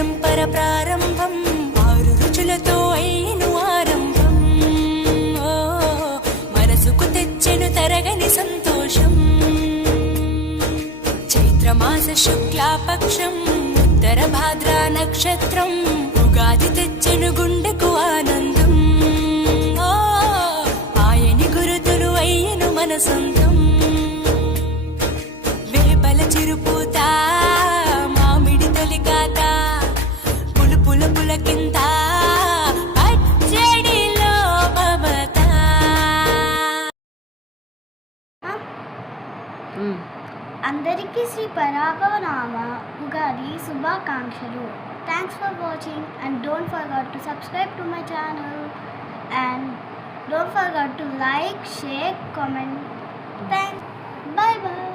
పరంపర ప్రారంభం, ఆరు రుచులతో అయిను ఆరంభం. ఓ మనసుకు తెచ్చెను తరగని సంతోషం. చైత్రమాస శుక్లాపక్షం, ఉత్తర భాద్ర నక్షత్రం, ఉగాది తెచ్చెను గుండెకు ఆనందం. ఓ ఆయని గురుతులు అయ్యను మన సొంతం. వేపల చిరుపూత, మామిడి తొలికాత, పులుపుల పులకింత, పచ్చడిలో మమత. అందరికీ శ్రీ పరాగవనామ ఉగాది శుభాకాంక్షలు. Thanks for watching and don't forget to subscribe to my channel and don't forget to like, share, comment. Thanks. Bye bye.